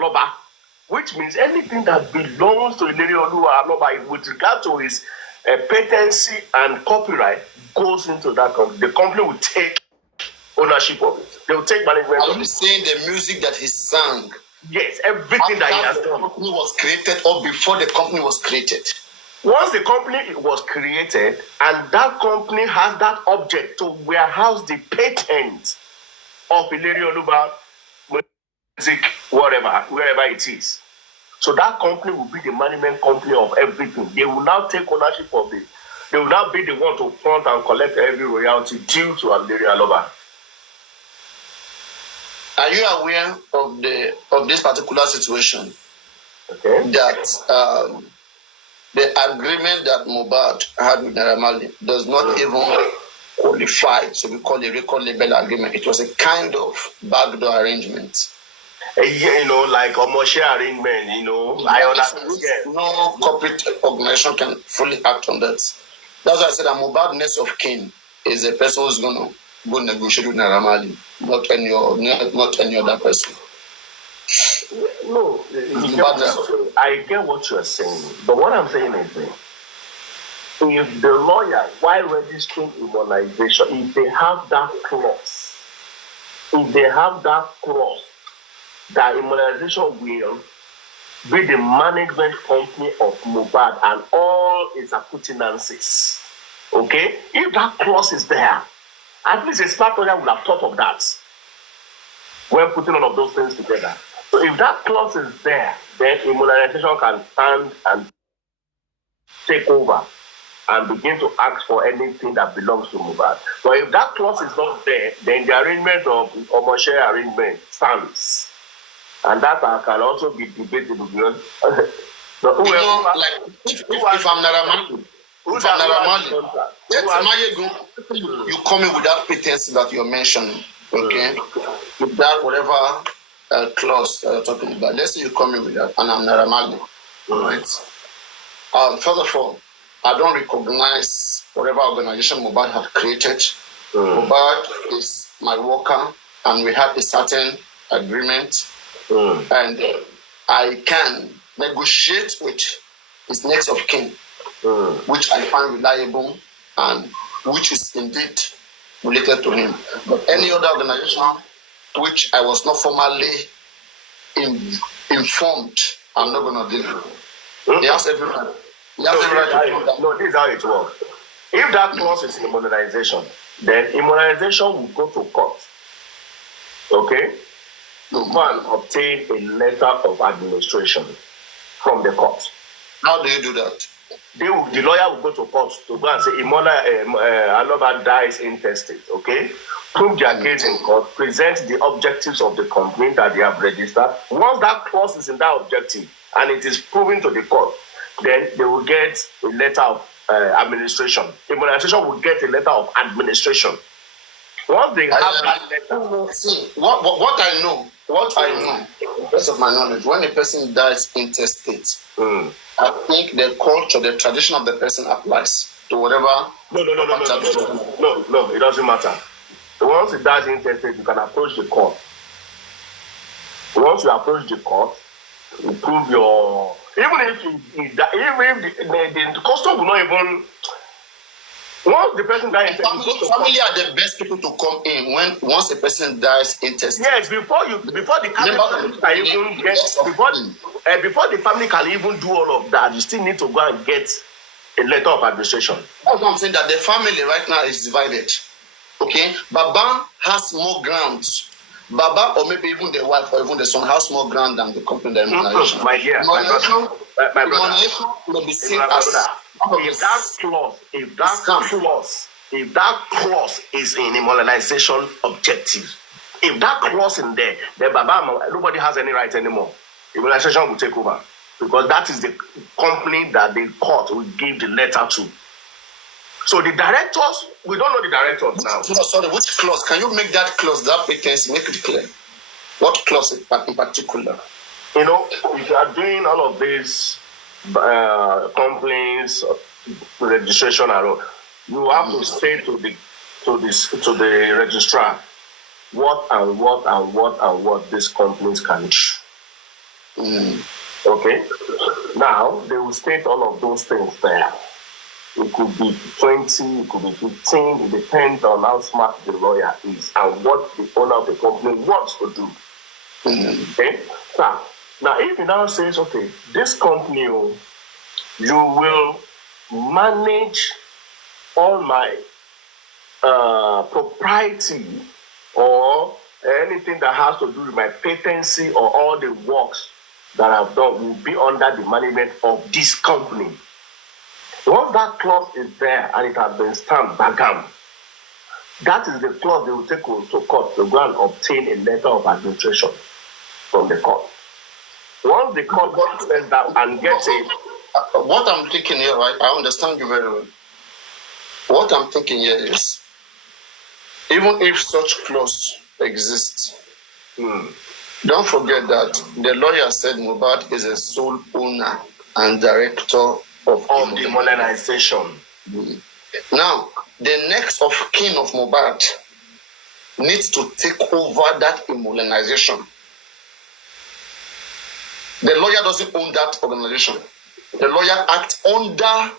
Aloba, which means anything that belongs to Ilere Oluwa Aloba with regard to his patency and copyright goes into that company. The company will take ownership of it. They will take management. Are you saying the music that he sang? Yes, everything that he has done. The company was created or before the company was created? Once the company was created and that company has that object to warehouse the patent of Ilere Oluwa music, wherever it is. So that company will be the management company of everything. They will now take ownership of it. They will now be the one to front and collect every royalty due to Ilere Oluwa. Are you aware of this particular situation? Okay. That the agreement that Mohbad had with Naira Marley does not even qualify to be called a record label agreement. It was a kind of backdoor arrangement. You know, like a share arrangement, you know. I understand. Yeah. No corporate organization can fully act on that. That's why I said that Mohbad next of kin is a person who's going to go negotiate with Naira Marley, not any other person. No, I get what you're saying, but what I'm saying is that if the lawyer, while registering immunization, if they have that clause, that immunization will be the management company of Mohbad and all its appurtenances, okay? If that clause is there, at least a smart lawyer would have thought of that when putting all of those things together. So if that clause is there, then immunization can stand and take over and begin to ask for anything that belongs to Mohbad. But if that clause is not there, then the arrangement of commercial arrangement stands. And that can also be debatable because if I'm Naira Marley, you come in with that patency that you're mentioning, okay? With that whatever clause that you're talking about. Let's say you come in with that, and I'm Naira Marley, right? First of all, I don't recognize whatever organization Mohbad had created. Mohbad is my worker, and we have a certain agreement, and I can negotiate with his next of kin, which I find reliable and which is indeed related to him. But any other organization which I was not formally informed, I'm not going to deal with. He has every right. No, this is how it works. If that clause is immunization, then immunization will go to court. Okay? To go and obtain a letter of administration from the court. How do you do that? The lawyer will go to court to go and say, Aloba dies intestate, okay? Prove their case in court, present the objectives of the company that they have registered. Once that clause is in that objective and it is proven to the court, then they will get a letter of administration. Immunization will get a letter of administration. Once they have that letter. See, what I know, based of my knowledge, when a person dies intestate, I think the culture, the tradition of the person applies to whatever. No, it doesn't matter. Once it dies intestate, you can approach the court. Once you approach the court, you prove your. Even if the custom will not even. Once the person dies, family are the best people to come in once a person dies intestate. Yes, before the family can even do all of that, you still need to go and get a letter of administration. That's what I'm saying, that the family right now is divided. Okay, Baba has more grounds. Baba, or maybe even the wife or even the son, has more ground than the company that immunization. My dear, my brother. Will be seen as. If that clause is in immunization objective, if that clause in there, then Baba, nobody has any right anymore. Immunization will take over because that is the company that the court will give the letter to. So the directors, we don't know the directors now. No, sorry, which clause? Can you make that clause, that patency, make it clear? What clause in particular? You know, if you are doing all of these complaints, registration, you have to say to the registrar what these companies can do. Okay? Now, they will state all of those things there. It could be 20, it could be 15. It depends on how smart the lawyer is and what the owner of the company wants to do. Okay? So, now, if he now says, okay, this company, you will manage all my propriety or anything that has to do with my patency or all the works that I've done will be under the management of this company. Once that clause is there and it has been stamped, bagam, that is the clause they will take to court to go and obtain a letter of administration from the court. Once the court says that and gets it. What I'm thinking here, right? I understand you very well. What I'm thinking here is, even if such clause exists, don't forget that the lawyer said Mohbad is a sole owner and director of the modernization. Now, the next of kin of Mohbad needs to take over that immunization. The lawyer doesn't own that organization. The lawyer acts under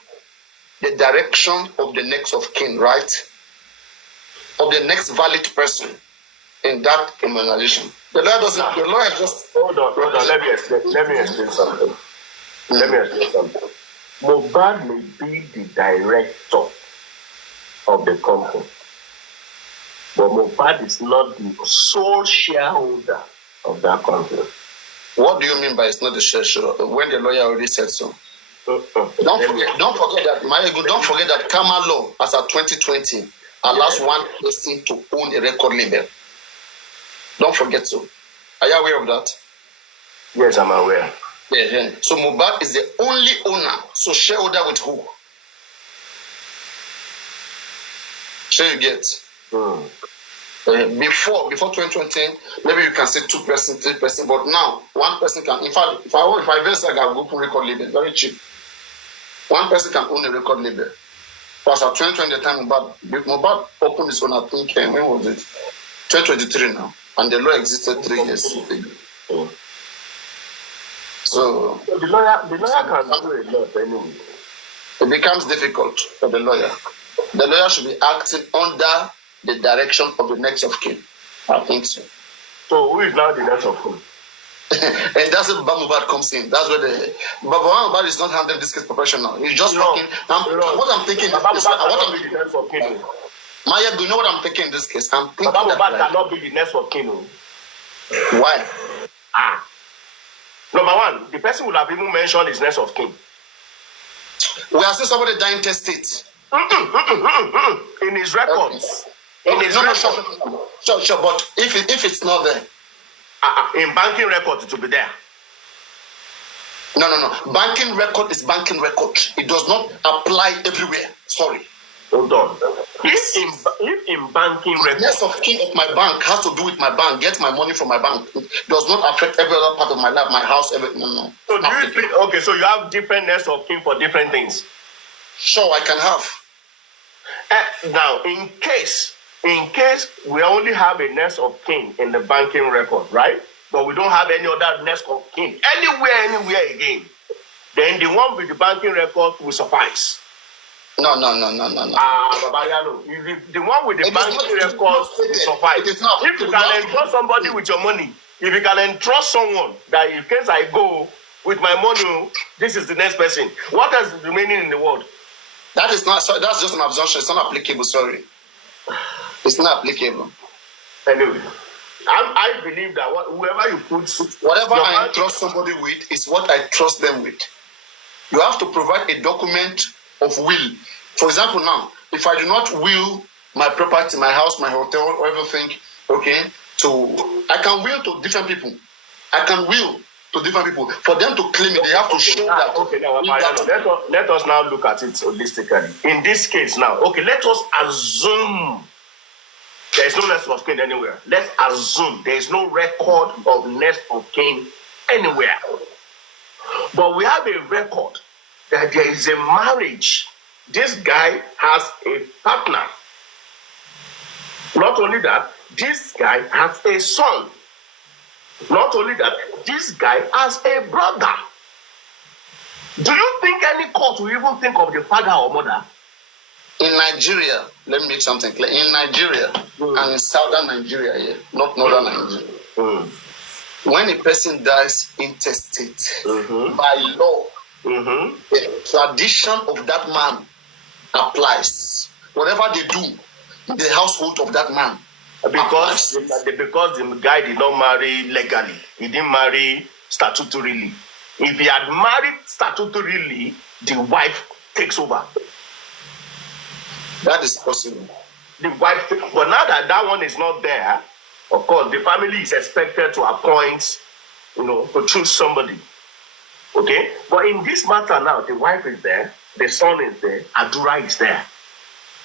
the direction of the next of kin, right? Of the next valid person in that immunization. The lawyer doesn't. The lawyer just hold on. Let me explain something. Mohbad may be the director of the company, but Mohbad is not the sole shareholder of that company. What do you mean by it's not the shareholder? When the lawyer already said so. Don't forget that Kama law as of 2020 allows one person to own a record label. Don't forget so. Are you aware of that? Yes, I'm aware. Yeah. So Mohbad is the only owner. So shareholder with who? Sure you get. Before 2020, maybe you can say 2 person, 3 person, but now 1 person can. In fact, if I invest, I can open record label very cheap. 1 person can own a record label. Because at 2020, the time Mohbad opened his own, I think, when was it? 2023 now, and the law existed 3 years. So the lawyer can do a lot anyway. It becomes difficult for the lawyer. The lawyer should be acting under the direction of the next of kin. I think so. So who is now the next of kin? And that's where Mohbad comes in. That's where Mohbad is not handling this case professional. He's just talking. What I'm thinking. What I'm be the next of kin. Maya, do you know what I'm thinking in this case? I'm thinking Mohbad cannot be the next of kin. Why? Number 1, the person would have even mentioned his next of kin. We are still somebody dying testate. In his records. Okay. In his records. Sure. But if it's not there. In banking records, it will be there. No. Banking record is banking record. It does not apply everywhere. Sorry. Hold on. If in banking records, next of kin of my bank has to do with my bank, get my money from my bank. It does not affect every other part of my life, my house, everything. No. So do you think? Okay, so you have different next of kin for different things. Sure, I can have. Now, in case we only have a next of kin in the banking record, right? But we don't have any other next of kin anywhere again, then the one with the banking record will suffice. No. Papariano, the one with the banking record will suffice. If you can entrust somebody with your money, if you can entrust someone that in case I go with my money, this is the next person. What else is remaining in the world? That is not. So that's just an assumption. It's not applicable. Sorry, it's not applicable. Anyway, I believe that whoever you put, whatever I trust somebody with is what I trust them with. You have to provide a document of will. For example, now, if I do not will my property, my house, my hotel, or everything, okay, I can will to different people. I can will to different people. For them to claim it, they have to show that. Okay, now, let us now look at it holistically. In this case now, okay, let us assume there is no next of kin anywhere. Let's assume there is no record of next of kin anywhere. But we have a record that there is a marriage. This guy has a partner. Not only that, this guy has a son. Not only that, this guy has a brother. Do you think any court will even think of the father or mother? In Nigeria, let me make something clear. In Nigeria and in southern Nigeria, here, not northern Nigeria, when a person dies intestate, by law, the tradition of that man applies. Whatever they do in the household of that man. Because the guy did not marry legally. He didn't marry statutorily. If he had married statutorily, the wife takes over. That is possible. The wife, but now that one is not there, of course, the family is expected to appoint, to choose somebody. Okay? But in this matter now, the wife is there, the son is there, Adura is there.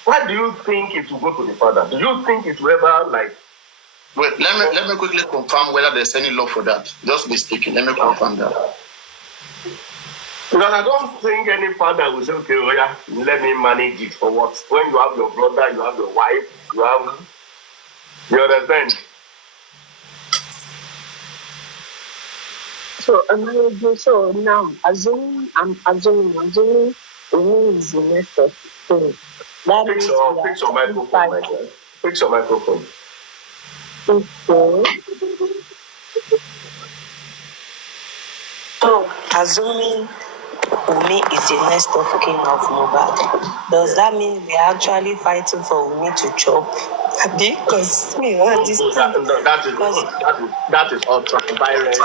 Why do you think it will go to the father? Do you think it will ever, Wait, let me quickly confirm whether there's any law for that. Just be speaking. Let me confirm that. Because I don't think any father will say, okay, oh yeah, let me manage it for what? When you have your brother, you have your wife, you understand? So now, I'm assuming Umi is the next of thing. Fix your microphone, my dear. Fix your microphone. Okay. So, assuming Umi is the next of kin of Mohbad, does that mean we're actually fighting for Umi to chop? Because me, that is ultra-violent.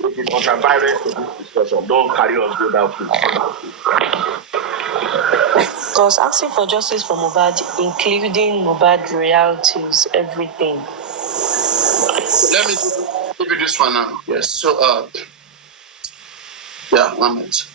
It is ultra-violent to this discussion. Don't carry on to that, please. Because asking for justice for Mohbad, including Mohbad realities, everything. Let me give you this one now. Yes. So, yeah, 1 minute.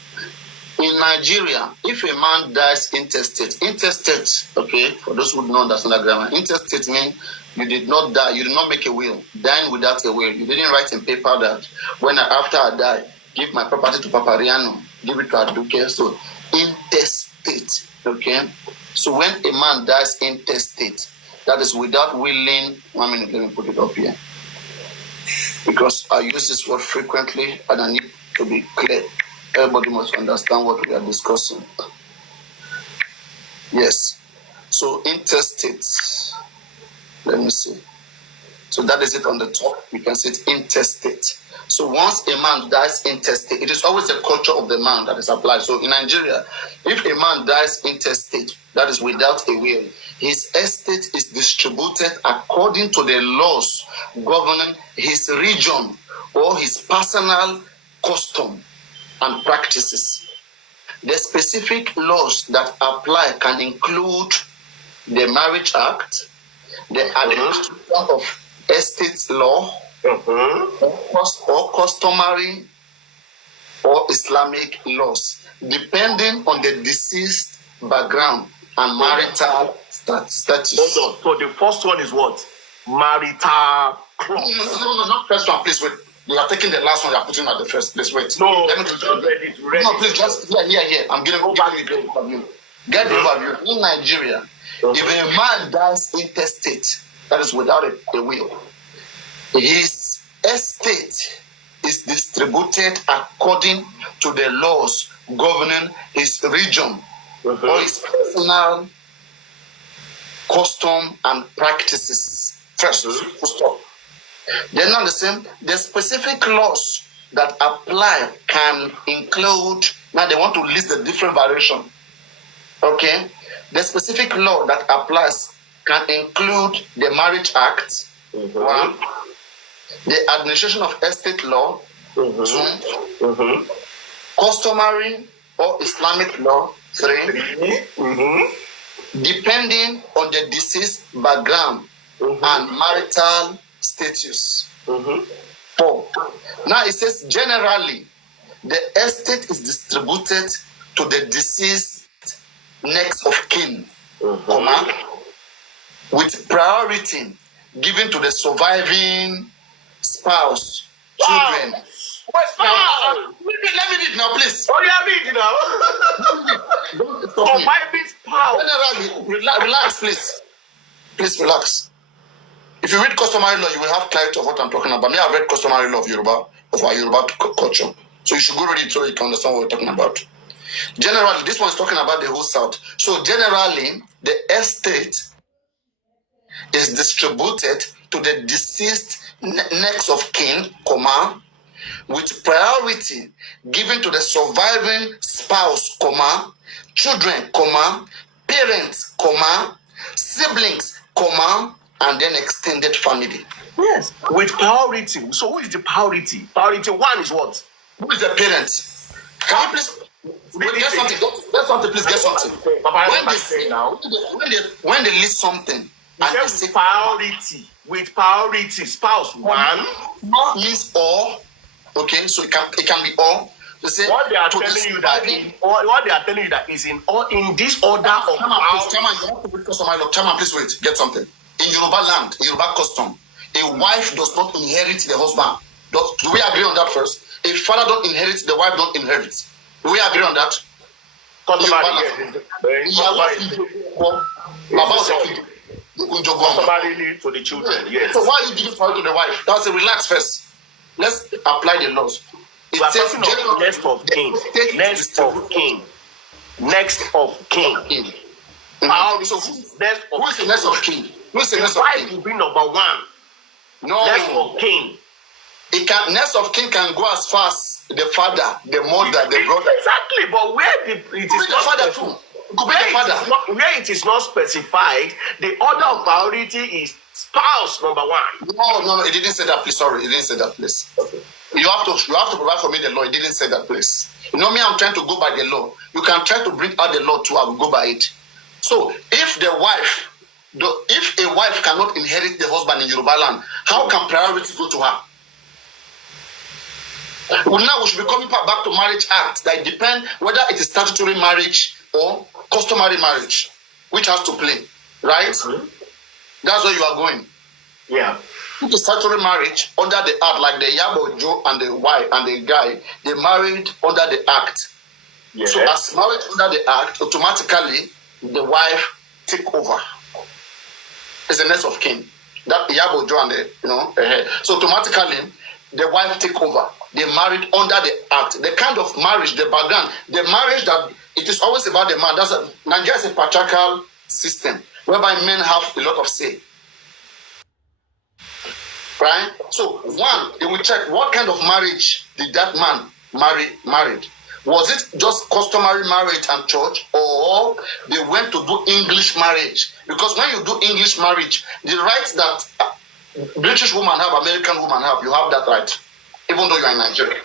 In Nigeria, if a man dies intestate, okay, for those who don't understand that grammar, intestate means you did not die, you did not make a will, dying without a will. You didn't write in paper that after I die, give my property to Papariano, give it to Aduke. So, intestate, okay? So, when a man dies intestate, that is without willing. 1 minute, let me put it up here. Because I use this word frequently and I need to be clear. Everybody must understand what we are discussing. Yes. So intestate. Let me see. So that is it on the top. You can see it intestate. So once a man dies intestate, it is always the culture of the man that is applied. So in Nigeria, if a man dies intestate, that is without a will, his estate is distributed according to the laws governing his region or his personal custom and practices. The specific laws that apply can include the Marriage Act, the administration of estate law, or customary or Islamic laws, depending on the deceased background and marital status. Hold on. So the first one is what? Marital clause. No, not first one. Please wait. You are taking the last one. You are putting at the first. Please wait. No, let me just read it. No, please just here. I'm giving you the overview. Get the overview. In Nigeria, if a man dies intestate, that is without a will, his estate is distributed according to the laws governing his region or his personal custom and practices. First, stop. Then on the specific laws that apply can include, now they want to list the different variation. Okay? The specific law that applies can include the Marriage Act, 1, the administration of estate law, 2, customary or Islamic law, 3, depending on the deceased background and marital status. 4. Now it says generally the estate is distributed to the deceased next of kin, with priority given to the surviving spouse, children. Let me read now, please. Oh, yeah, read it now. Don't stop me. Surviving spouse. Generally, relax, please. Please relax. If you read customary law, you will have clarity of what I'm talking about. Me, I've read customary law of Yoruba, of our Yoruba culture. So you should go read it so you can understand what we're talking about. Generally, this one is talking about the whole South. So generally, the estate is distributed to the deceased next of kin, comma, with priority given to the surviving spouse, comma, children, comma, parents, comma, siblings, comma, and then extended family. Yes, with priority. So who is the priority? Priority one is what? Who is the parent? Can you please get something? Get something, please get something. When they list something, and they say priority, with priority, spouse one. Not means all. Okay, so it can be all. They say what they are telling you that is in all in this order of Chairman, you have to read customary law. Chairman, please wait. Get something. In Yoruba land, in Yoruba custom, a wife does not inherit the husband. Do we agree on that first? A father don't inherit, the wife don't inherit. Do we agree on that? Customary to the children, yes. So why are you giving power to the wife? That's a relax first. Let's apply the laws. It says next of kin. Next of kin. Next of kin. So who is the next of kin? Who is the next of kin? Wife will be number one. No. Next of kin. Next of kin can go as far as the father, the mother, the brother. Exactly, but where it is not father too. Where it is not specified, the order of priority is spouse number one. No, it didn't say that, please. Sorry, it didn't say that, please. Okay. You have to provide for me the law. It didn't say that, please. You know me, I'm trying to go by the law. You can try to bring out the law too. I will go by it. So if a wife cannot inherit the husband in Yoruba land, how can priority go to her? Well, now we should be coming back to Marriage Act. That depends whether it is statutory marriage or customary marriage, which has to play, right? Mm-hmm. That's where you are going. Yeah. If it's statutory marriage under the act, like the Yabo Joe and the wife and the guy, they married under the act. Yes. So as married under the act, automatically the wife take over. It's the next of kin. That Yabo Joe and the so automatically the wife take over. They married under the act. The kind of marriage, the background, the marriage that it is always about the man. Nigeria is a patriarchal system whereby men have a lot of say. Right? So one, they will check what kind of marriage did that man married. Was it just customary marriage and church, or they went to do English marriage? Because when you do English marriage, the rights that British women have, American women have, you have that right, even though you are in Nigeria.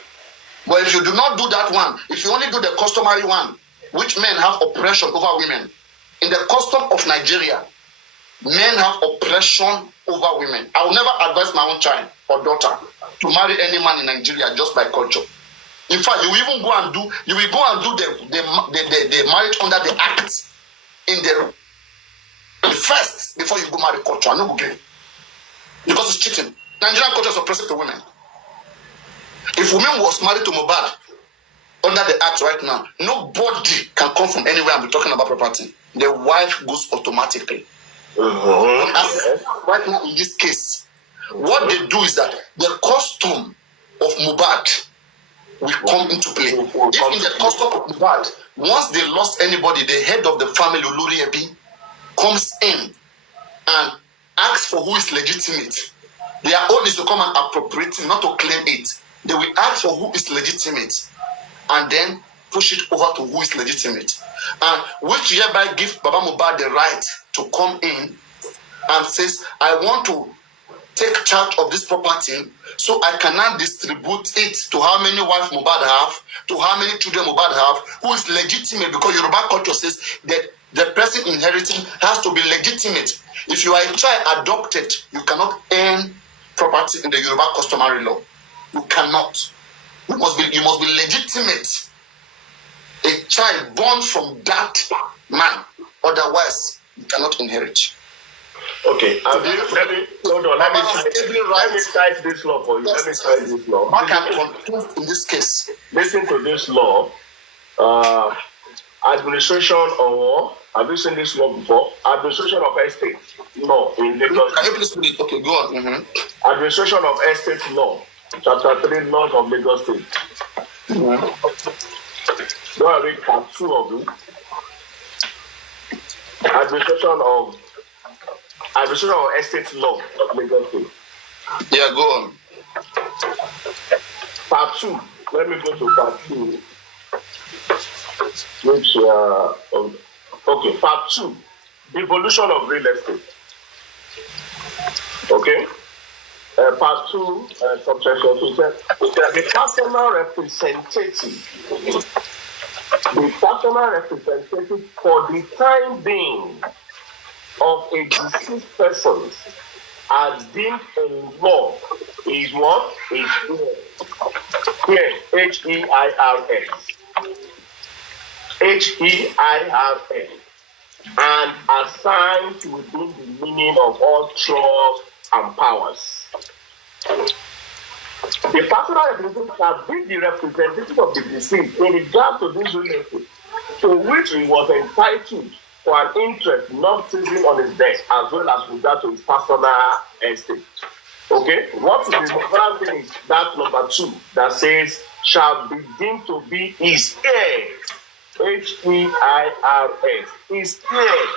But if you do not do that one, if you only do the customary one, which men have oppression over women, in the custom of Nigeria, men have oppression over women. I will never advise my own child or daughter to marry any man in Nigeria just by culture. In fact, you will go and do the marriage under the act in the first before you go marry culture. I know okay. Because it's cheating. Nigerian culture is oppressive to women. If women was married to Mohbad under the act right now, nobody can come from anywhere and be talking about property. The wife goes automatically. Right now, in this case, what they do is that the custom of Mohbad will come into play. If in the custom of Mohbad, once they lost anybody, the head of the family, Olori Ebi, comes in and asks for who is legitimate. Their own is to come and appropriate it, not to claim it. They will ask for who is legitimate and then push it over to who is legitimate. And which hereby give Baba Mohbad the right to come in and says, I want to take charge of this property so I cannot distribute it to how many wives Mohbad have, to how many children Mohbad have, who is legitimate, because Yoruba culture says that the person inheriting has to be legitimate. If you are a child adopted, you cannot earn property in the Yoruba customary law. You cannot. You must be legitimate. A child born from that man, otherwise you cannot inherit. Okay, let me cite this law for you. Let me cite this law. What can conclude in this case? Listen to this law. Administration or Have you seen this law before? Administration of estate law in Lagos. Can you please read it? Okay, go on. Mm-hmm. Administration of estate law, chapter 3, laws of Lagos State. Go and read part 2 of it. Administration of estate law of Lagos State. Yeah, go on. Part 2. Let me go to part 2. Which okay, part 2. Devolution of real estate. Okay. Part 2, subsection 2 said the personal representative for the time being of a deceased person as deemed in law is what? Is here. H-E-I-R-S. H-E-I-R-S. And assigned within the meaning of all trusts and powers. The personal representative shall be the representative of the deceased in regard to this real estate to which he was entitled for an interest not ceasing on his death, as well as with regard to his personal estate. Okay? What is the important thing is that number 2 that says shall be deemed to be his heirs. H-E-I-R-S. His heirs.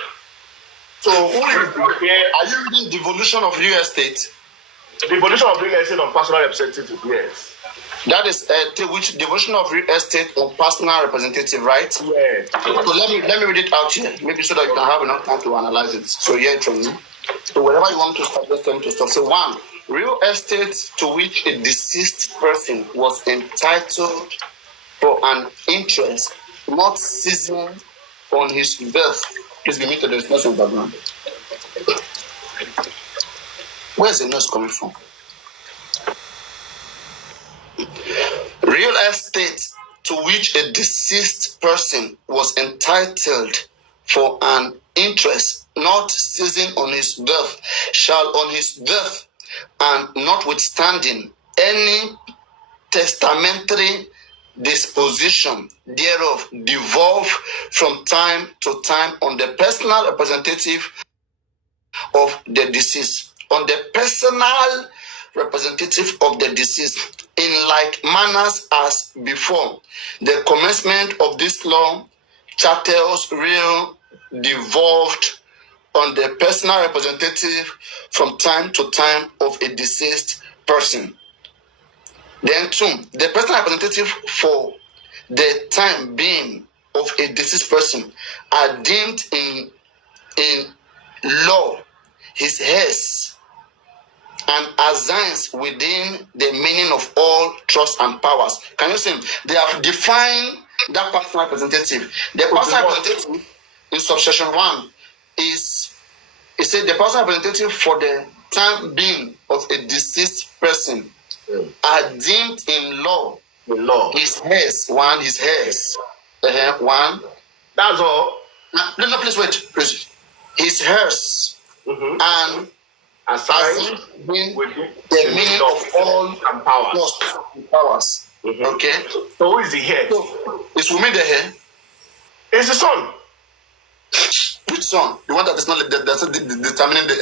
So who is the heir? Are you reading devolution of real estate? Devolution of real estate on personal representative, yes. That is which devolution of real estate on personal representative, right? Yes. So let me read it out here, maybe so that you can have enough time to analyze it. So here from me. So wherever you want to stop, just tell me to stop. So 1, real estate to which a deceased person was entitled for an interest not ceasing on his birth. Please be muted, there's noise in the background. Where's the noise coming from? Real estate to which a deceased person was entitled for an interest not ceasing on his birth shall on his death and notwithstanding any testamentary disposition thereof devolve from time to time on the personal representative of the deceased. On the personal representative of the deceased, in like manners as before. The commencement of this law, chattels real devolved on the personal representative from time to time of a deceased person. Then 2, the personal representative for the time being of a deceased person are deemed in law his heirs and assigns within the meaning of all trusts and powers. Can you see? They have defined that personal representative. The personal representative in subsection 1 is, it said the personal representative for the time being of a deceased person are deemed in law. His heirs. 1, his heirs. 1. That's all. No, please wait. Please. His heirs. And assigned with the meaning of all and powers. Okay. So who is the heir? Is Wumi the heir? It's the son. Which son? The one that is not that's determining the.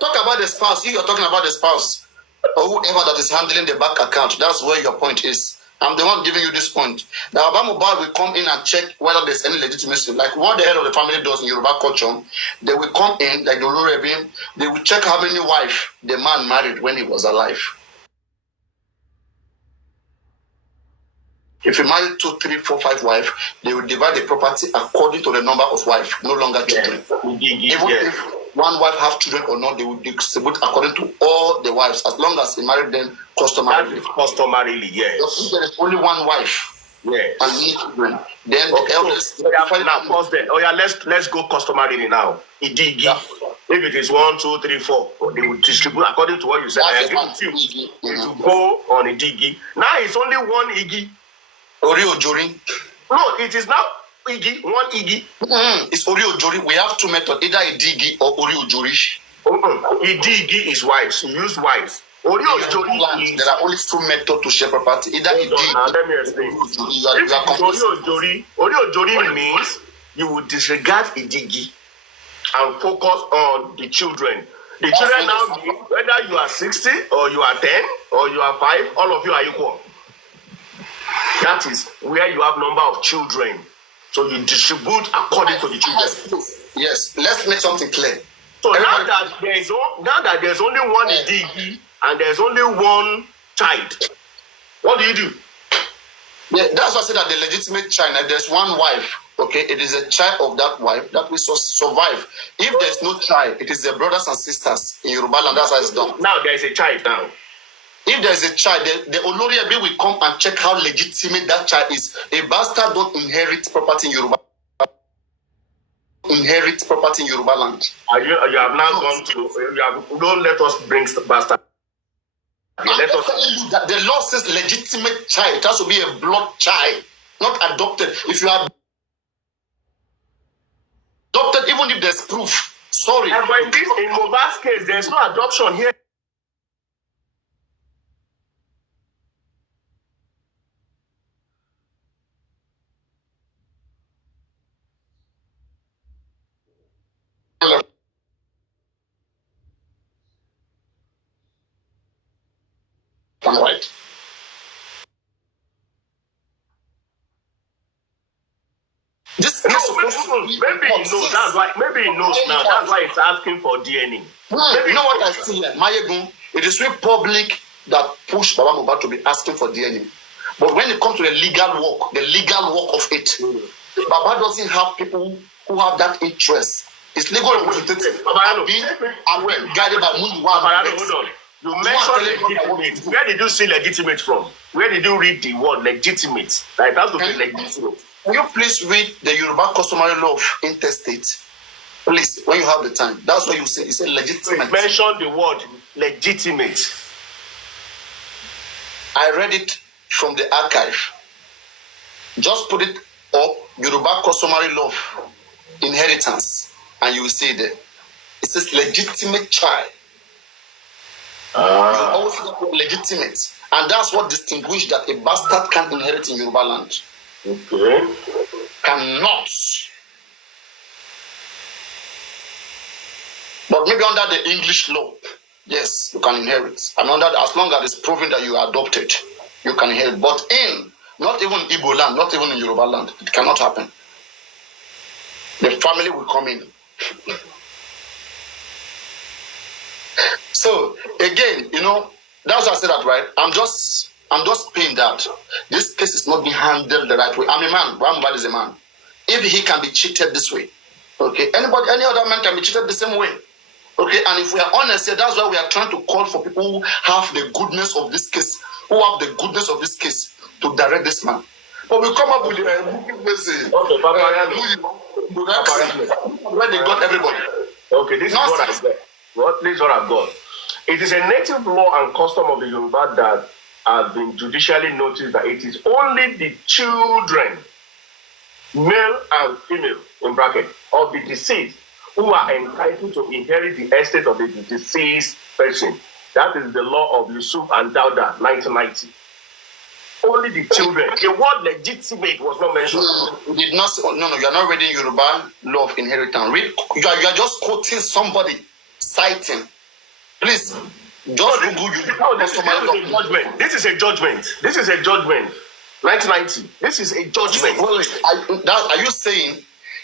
Talk about the spouse. You're talking about the spouse or whoever that is handling the bank account. That's where your point is. I'm the one giving you this point. Now, Obama will come in and check whether there's any legitimacy. Like what the head of the family does in Yoruba culture, they will come in, like the Rebbe, they will check how many wives the man married when he was alive. If he married 2, 3, 4, 5 wives, they will divide the property according to the number of wives, no longer children. Even if one wife have children or not, they will distribute according to all the wives, as long as he married them customarily. Customarily, yes. If there is only one wife, yes, and need children, then okay, the eldest. Now pause there. Oh yeah, let's go customarily now. Idigi. Yeah. If it is 1, 2, 3, 4, they will distribute according to what you said. I agree with you. It will go on Idigi. Now it's only one Igi. Orio Jori. No, it is now Igi, one Igi. It's Orio Jori. We have 2 methods, either Idigi or Orio Jori. Idigi is wives. You use wives. Orio Jori is... There are only 2 methods to share property. Either Idigi. Let me explain. Orio Jori means you will disregard Idigi and focus on the children. The children now, whether you are 60 or you are 10 or you are 5, all of you are equal. That is where you have number of children. So you distribute according to the children. Yes, let's make something clear. So now that there's only one Idigi and there's only one child, what do? Yeah, that's why I said that the legitimate child, like there's one wife, okay, it is a child of that wife that will survive. If there's no child, it is their brothers and sisters in Yoruba land. That's how it's done. Now there's a child now. If there's a child, the Olori Abi will come and check how legitimate that child is. A bastard don't inherit property in Yoruba. Inherit property in Yoruba land. You have now gone to. Don't let us bring bastard. Let us tell you that the law says legitimate child. It has to be a blood child, not adopted. If you are adopted, even if there's proof, sorry. And but in Mohbad's case, there's no adoption here. Right. This maybe he knows. That's why. Maybe he knows now. That's why it's asking for DNA. You know what I see here, Mayegun? It is very public that push Baba Mohbad to be asking for DNA. But when it comes to the legal work of it, Baba doesn't have people who have that interest. It's legal representative. Papariano, I'm guided by Mundiwa. Hold on. You mentioned legitimate. Where did you see legitimate from? Where did you read the word legitimate? Like, it has to be legitimate. Can you please read the Yoruba customary law of intestate? Please, when you have the time. That's what you say. You say legitimate. Mention the word legitimate. I read it from the archive. Just put it up, Yoruba customary law of inheritance, and you will see there. It says legitimate child. You always look for legitimate. And that's what distinguishes that a bastard can't inherit in Yoruba land. Okay. Cannot. But maybe under the English law, yes, you can inherit. And under as long as it's proven that you are adopted, you can inherit. But in not even Igbo land, not even in Yoruba land, it cannot happen. The family will come in. So again, that's why I said that, right? I'm just paying that this case is not being handled the right way. I'm a man. Mohbad is a man. If he can be cheated this way, okay, any other man can be cheated the same way, okay. And if we are honest here, that's why we are trying to call for people who have the goodness of this case, to direct this man. But we come up with message. Okay, Papariano. Where they got everybody. Okay, this is what I've got. This is what I've got. It is a native law and custom of the Yoruba that has been judicially noticed that it is only the children, male and female, in bracket, of the deceased who are entitled to inherit the estate of the deceased person. That is the law of Yusuf and Dauda, 1990. Only the children. The word legitimate was not mentioned. No, did not. No, you are not reading Yoruba law of inheritance. You are just quoting somebody, citing. Please, just Google you. No, this is a judgment. This is a judgment. 1990. This is a judgment. Wait. Are you saying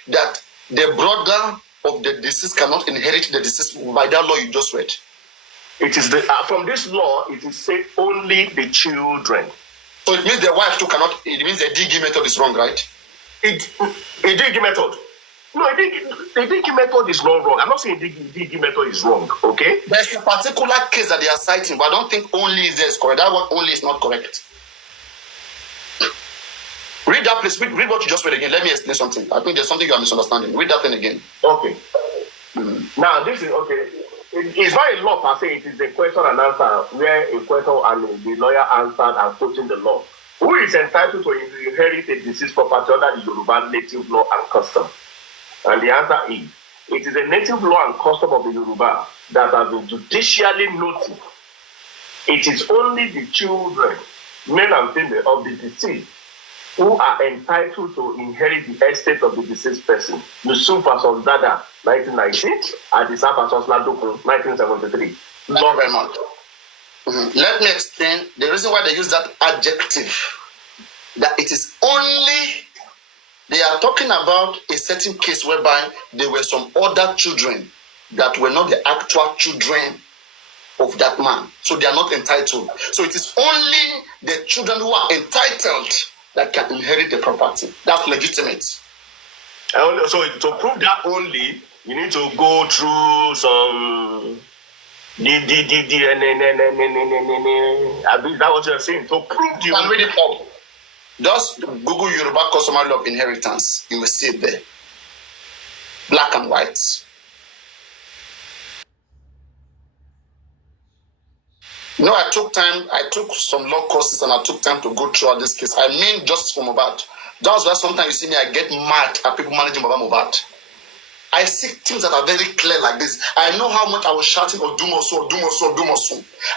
that the brother of the deceased cannot inherit the deceased by that law you just read? It is from this law. It is said only the children. So it means the wife too cannot. It means the DG method is wrong, right? A DG method. No, the DG method is not wrong. I'm not saying the DG method is wrong, okay? There's a particular case that they are citing, but I don't think only is there is correct. That one only is not correct. Read that, please. Read what you just read again. Let me explain something. I think there's something you are misunderstanding. Read that thing again. Okay. Now, this is, okay. It's not a law per se. It is a question and answer where a question and the lawyer answered and quoting the law. Who is entitled to inherit a deceased property under the Yoruba native law and custom? And the answer is, it is a native law and custom of the Yoruba that has been judicially noted. It is only the children, male and female, of the deceased who are entitled to inherit the estate of the deceased person. Yusuf versus Dada, 1990, and Adisa versus Ladoko, 1973. Not very much. Let me explain the reason why they use that adjective. That it is only, they are talking about a certain case whereby there were some other children that were not the actual children of that man. So they are not entitled. So it is only the children who are entitled that can inherit the property. That's legitimate. So to prove that only, you need to go through some is that what you're saying? To prove the and read it up. Just Google Yoruba customary law of inheritance. You will see it there. Black and white. No, I took some law courses and I took time to go through this case. I mean, just for Mohbad. That's why sometimes you see me, I get mad at people managing Mohbad. I see things that are very clear like this. I know how much I was shouting, Odumosu.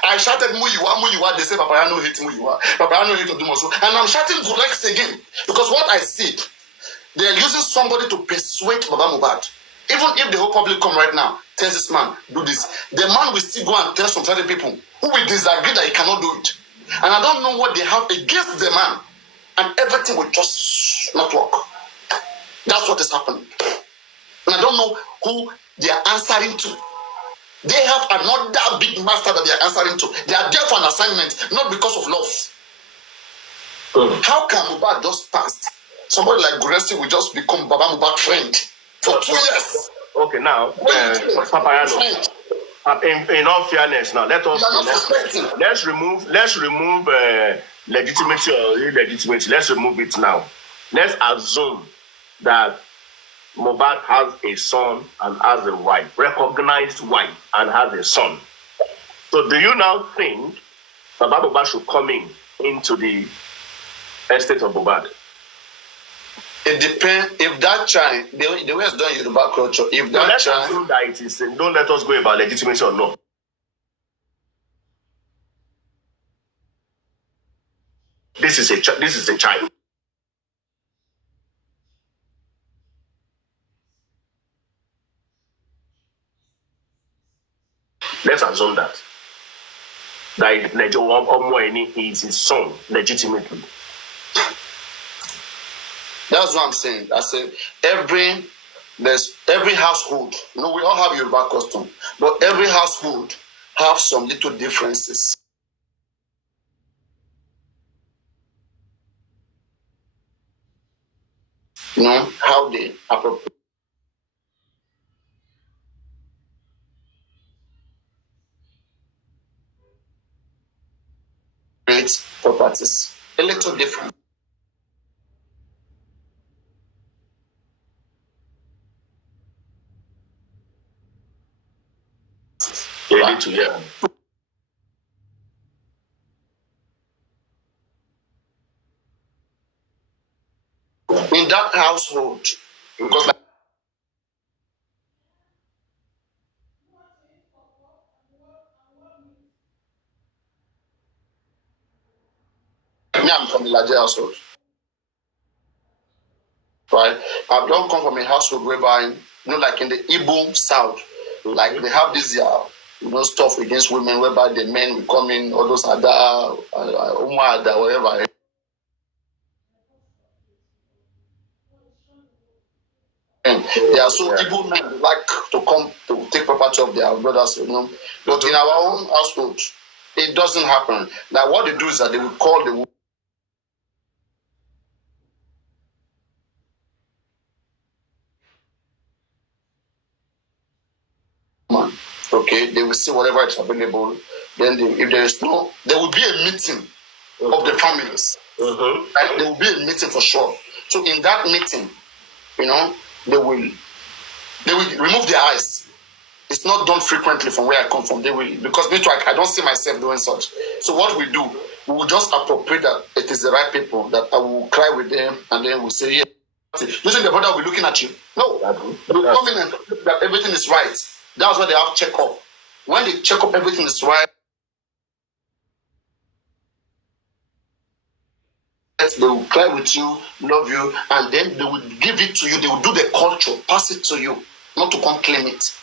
I shouted, Muyiwa. They say, Papariano hates Muyiwa. Papariano hates Odumosu. And I'm shouting Zurex again. Because what I see, they're using somebody to persuade Baba Mohbad. Even if the whole public come right now, tells this man, do this, the man will still go and tell some certain people who will disagree that he cannot do it. And I don't know what they have against the man. And everything will just not work. That's what is happening. And I don't know who they are answering to. They have another big master that they are answering to. They are there for an assignment, not because of love. How can Mohbad just pass? Somebody like Guresi will just become Baba Mohbad friend for 2 years. Okay, now, Papariano. In all fairness, now let's remove legitimacy or illegitimacy. Let's remove it now. Let's assume that Mohbad has a son and has a wife, recognized wife, and has a son. So do you now think Baba Mohbad should come into the estate of Mohbad? It depends if that child, the way it's done in Yoruba culture, if that let's child... assume that it is, don't let us go about legitimacy or no. This is a child. Let's assume that is his son legitimately. That's what I'm saying. I said every household, we all have Yoruba custom, but every household have some little differences. How they appropriate properties. A little different. Yeah. In that household, because me, I'm from the larger household, right? I don't come from a household whereby, like in the Igbo South, like they have this stuff against women, whereby the men will come in, all those Ada, Umar, whatever. Yeah, so Igbo men like to come to take property of their brothers, But in our own household, it doesn't happen. Now, what they do is that they will call the woman. Okay, they will see whatever is available. Then, if there is no, there will be a meeting of the families. And there will be a meeting for sure. So in that meeting, they will remove their eyes. It's not done frequently from where I come from. They will, because me too, I don't see myself doing such. So what we do, we will just appropriate that it is the right people, that I will cry with them, and then we'll say, yeah. Usually the brother will be looking at you. No, they will come in and that everything is right. That's why they have check up. When they check up everything is right, they will cry with you, love you, and then they will give it to you. They will do the culture, pass it to you, not to come claim it.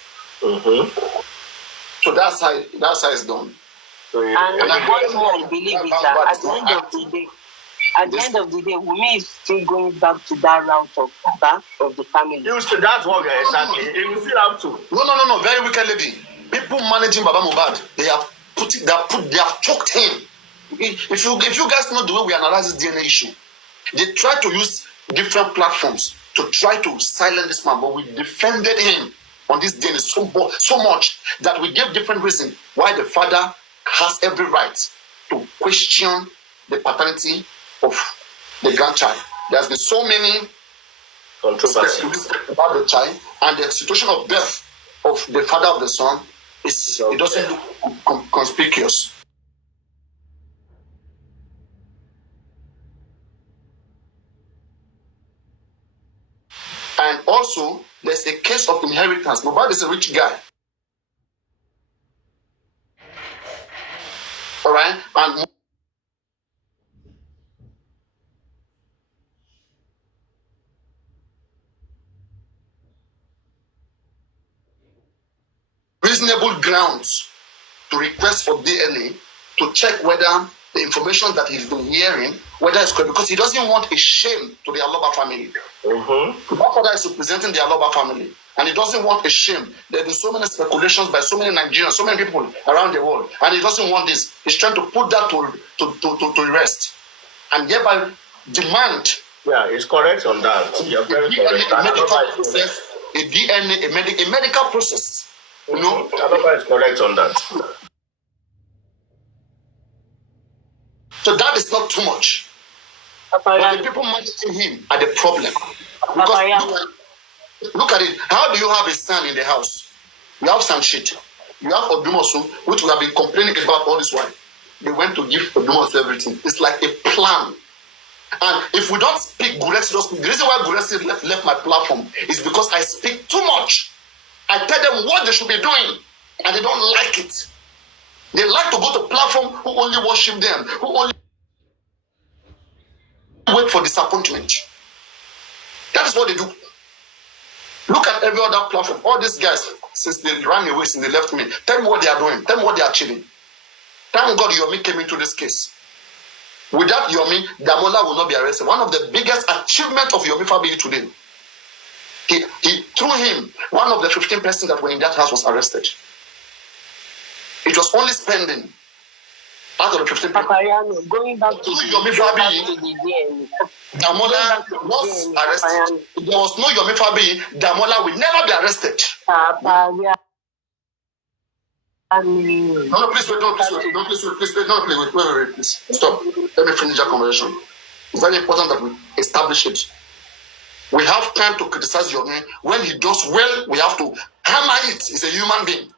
So that's how it's done. And what more I believe is that at the end of the day, Wunmi is still going back to that route of the family. That's what we are exactly. He will still have to. No. Very wicked lady. People managing Baba Mohbad, they have choked him. If you guys know the way we analyze this DNA issue, they try to use different platforms to try to silence this man, but we defended him on this DNA so much that we gave different reasons why the father has every right to question the paternity of the grandchild. There's been so many controversies about the child, and the situation of death of the father of the son it doesn't look conspicuous. And also, there's a case of inheritance. Mohbad is a rich guy. All right? And reasonable grounds to request for DNA to check whether the information that he's been hearing, whether it's correct, because he doesn't want a shame to the Aloba family. My father is representing the Aloba family, and he doesn't want a shame. There have been so many speculations by so many Nigerians, so many people around the world, and he doesn't want this. He's trying to put that to rest, and thereby demand. Yeah, it's correct on that. You're very correct. A medical process, a DNA, a medical process. You know, Aloba is correct on that. So that is not too much. But the people managing him are the problem. Because look at it. How do you have a son in the house? You have some shit. You have Odumosu, which we have been complaining about all this while. They went to give Odumosu everything. It's like a plan. And if we don't speak, Guresi don't speak. The reason why Guresi left my platform is because I speak too much. I tell them what they should be doing, and they don't like it. They like to go to platform who only worship them, who only wait for disappointment. That is what they do. Look at every other platform. All these guys, since they ran away, since they left me, tell me what they are doing. Tell me what they are achieving. Thank God Yomi came into this case. Without Yomi, Damola will not be arrested. One of the biggest achievements of Yomi Fabiyi today. He through him, one of the 15 persons that were in that house was arrested. It was only spending out of the 15 people. Papariano, going back to Yomi Fabiyi, Damola was arrested. If there was no Yomi Fabiyi, Damola will never be arrested. Papariano. No, please wait, please. Stop. Let me finish that conversation. It's very important that we establish it. We have time to criticize Yomi. When he does well, we have to hammer it. He's a human being.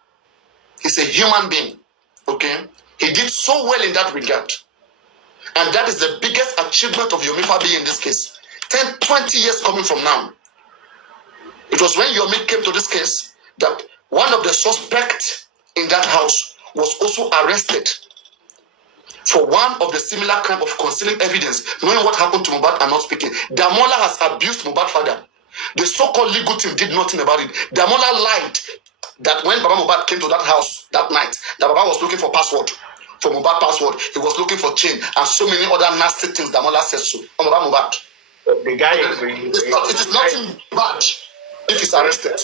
He's a human being. Okay? He did so well in that regard. And that is the biggest achievement of Yomi Fabiyi in this case. 10, 20 years coming from now. It was when Yomi came to this case that one of the suspects in that house was also arrested for one of the similar crime of concealing evidence, knowing what happened to Mohbad and not speaking. Damola has abused Mohbad's father. The so-called legal team did nothing about it. Damola lied that when Baba Mohbad came to that house that night, that Baba was looking for password, for Mohbad password, he was looking for chain, and so many other nasty things Damola said so on Baba Mohbad. The guy it is nothing bad if he's arrested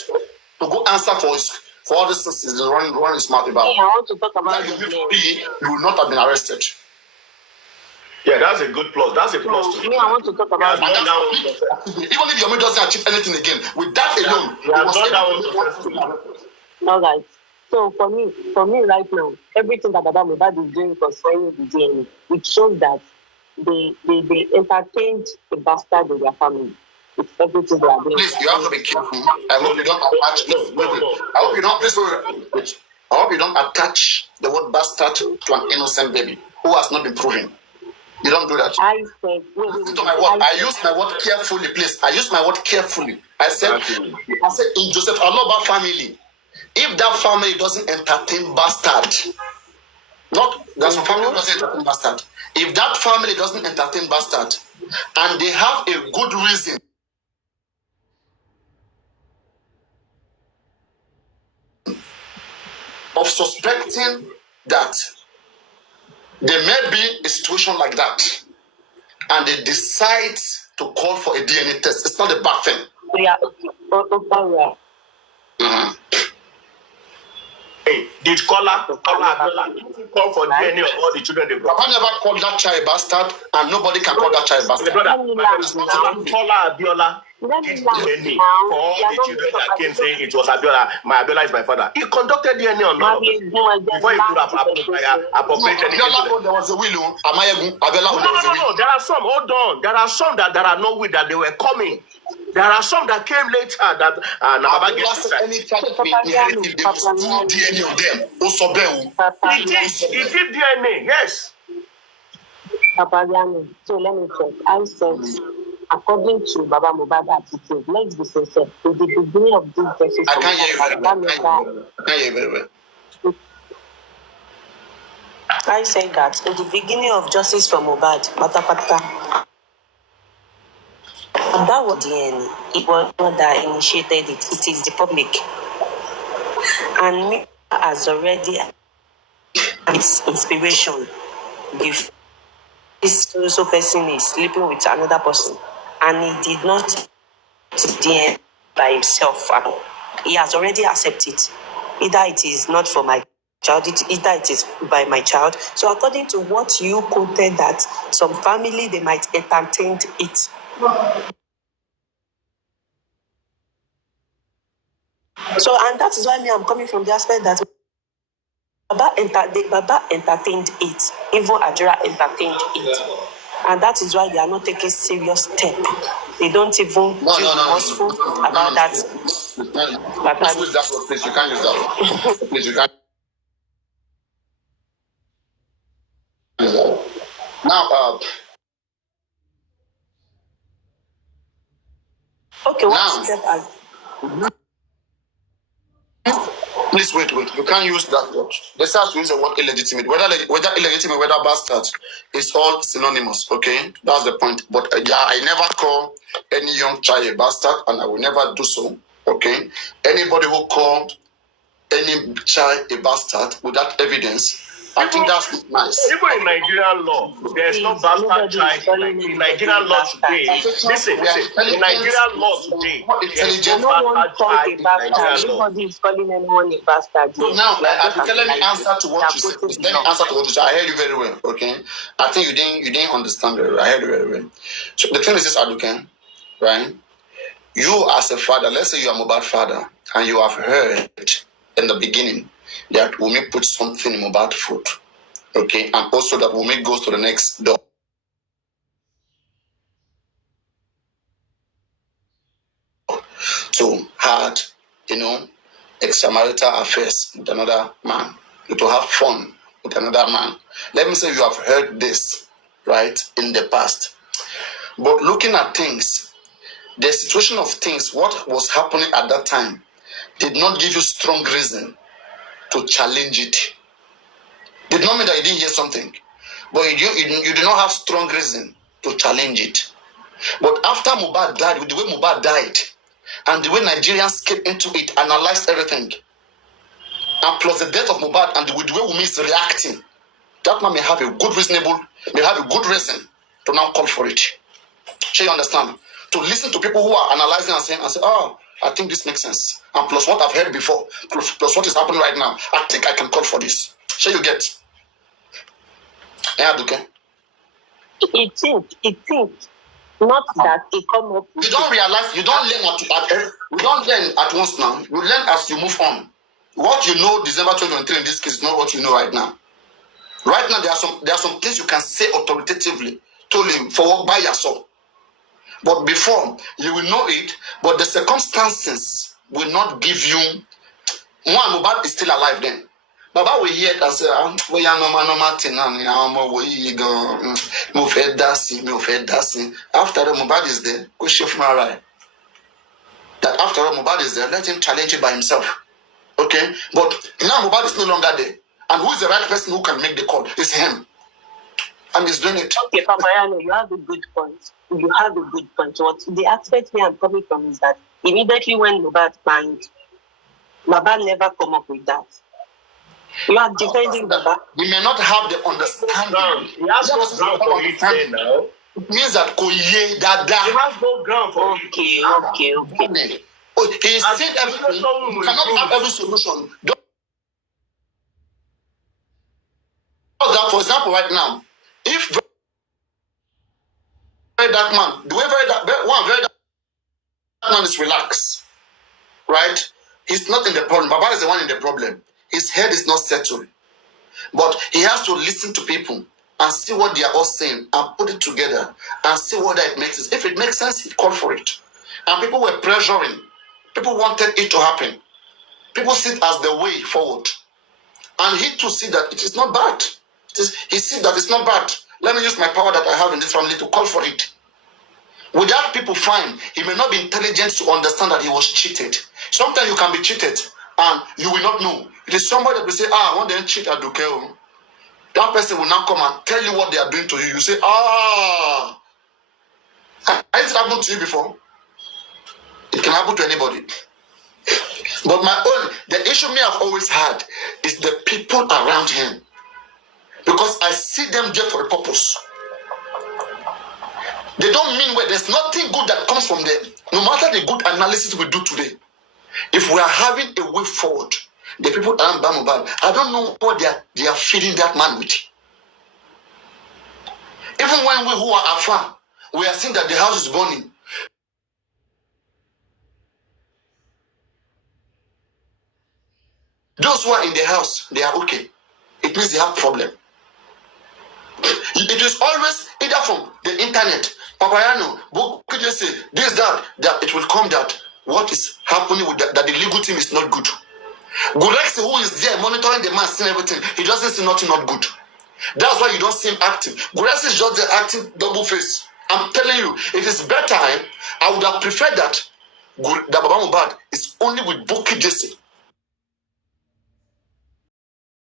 to go answer for all this things he's running his mouth about. I want to talk about he will not have been arrested. Yeah, that's a good plus. That's a plus to me. I want to talk about even if Yomi doesn't achieve anything again, with that alone, he was able to. All right. So for me right now, everything that Baba Mohbad is doing concerning the DNA, it shows that they entertained the bastard in their family. It's everything they are doing. Please, you have to be careful. I hope you don't attach. I hope you don't. Please wait. I hope you don't attach the word bastard to an innocent baby who has not been proven. You don't do that. I said, listen to my word. I use my word carefully, please. I use my word carefully. I said in Joseph Aloba family, if that family doesn't entertain bastard, not there's a family who doesn't entertain bastard. if that family doesn't entertain bastard and they have a good reason of suspecting that there may be a situation like that, and they decide to call for a DNA test, it's not a bad thing. Yeah. Hey, did Kola call for DNA of all the children they brought? Papa never called that child bastard, and nobody can call that child bastard. Kola Abiola did DNA for all the children that came saying it was Abiola. My Abiola is my father. He conducted DNA on none of them before he could appropriate anything. There was a will. No. There are some. Hold on. There are some that there are no will that they were coming. There are some that came later that Baba gets any child inherited, they must do DNA on them. He did DNA, yes. Papariano. So let me check. I said, according to Baba Mohbad attitude, let's be sincere. In the beginning of this justice, I can't hear you very well. I say that in the beginning of justice for Mohbad, that was DNA. It was not that initiated it. It is the public. And me has already its inspiration. If this also person is sleeping with another person, and he did not DNA by himself at all. He has already accepted. Either it is not for my child, either it is by my child. So according to what you quoted, that some family, they might entertain it. So, and that is why I'm coming from the aspect that Baba entertained it. Even Adura entertained it. And that is why they are not taking serious step. They don't even boastful about that. Please use that word, please. You can't use that word. Please, you can't use that word. Now, okay, what step please wait. You can't use that word. They start to use the word illegitimate. Whether illegitimate, whether bastard, it's all synonymous. Okay, that's the point. But I never call any young child a bastard, and I will never do so. Okay, anybody who called any child a bastard without evidence, I think that's not nice. Even in Nigerian law, there's no bastard child. In Nigerian law today, listen. In Nigerian law today, there's no bastard child in Nigerian law. Nobody is calling anyone a bastard. So now, let me answer to what you said. Let me answer to what you said. I heard you very well. Okay, I think you didn't understand very well. I heard you very well. So the thing is this, Aduken, right? You as a father, let's say you are Mohbad father, and you have heard in the beginning that Wunmi put something in Mohbad food, okay, and also that Wunmi goes to the next door. To had, extramarital affairs with another man, to have fun with another man. Let me say you have heard this, right, in the past. But looking at things, the situation of things, what was happening at that time, did not give you strong reason to challenge it. Did not mean that you didn't hear something, but you did not have strong reason to challenge it. But after Mohbad died, with the way Mohbad died, and the way Nigerians came into it, analyzed everything, and plus the death of Mohbad, and with the way Wunmi is reacting, that man may have a good reason to now call for it. So you understand? To listen to people who are analyzing and saying, oh, I think this makes sense. And plus what I've heard before, plus what is happening right now, I think I can call for this. So you get? Yeah, okay. It thinks. Not that it come up. You don't realize, you don't learn at once now. You learn as you move on. What you know December 2023 in this case is not what you know right now. Right now, there are some things you can say authoritatively, totally for by yourself. But before, you will know it, but the circumstances will not give you. One, Mohbad is still alive then. Baba will hear it and say, we are normal thing, and we go, move head dancing. After the Mohbad is there, go shift my right. That after all, Mohbad is there, let him challenge it by himself. Okay? But now Mohbad is no longer there. And who is the right person who can make the call? It's him. and he's doing it. Okay, Papariano, you have a good point. You have a good point. What the aspect here I'm coming from is that immediately when Mohbad banged, Mohbad never come up with that. You are defending Mohbad. We may not have the understanding. He has no ground for it there now. It means that Koye Dada. He has no ground for it. Okay. He's seen everything. You cannot have every solution. That, for example, right now, if very dark man, the way very dark man is relaxed, right? He's not in the problem. Baba is the one in the problem. His head is not settled. But he has to listen to people and see what they are all saying and put it together and see whether it makes sense. If it makes sense, he called for it. And people were pressuring. People wanted it to happen. People see it as the way forward. And he too see that it is not bad. He see that it's not bad. Let me use my power that I have in this family to call for it. Without people fine, he may not be intelligent to understand that he was cheated. Sometimes you can be cheated and you will not know. It is somebody that will say, I want them to cheat at Dukeo. That person will now come and tell you what they are doing to you. You say, has it happened to you before? It can happen to anybody. But the issue me I've always had is the people around him. Because I see them there for a purpose. They don't mean well. There's nothing good that comes from them. No matter the good analysis we do today. If we are having a way forward, the people around Bamubab, I don't know what they are feeding that man with. Even when we who are afar, we are seeing that the house is burning. Those who are in the house, they are okay. It means they have problem. It is always either from the internet, Papariano, book, say this, that it will come that what is happening with that the legal team is not good. Gurexi, who is there monitoring the man, seeing everything, he doesn't see nothing not good. That's why you don't see him acting. Gurexi is just there acting double face. I'm telling you, it is better. I would have preferred that Baba Mohbad is only with Bukky Jesse.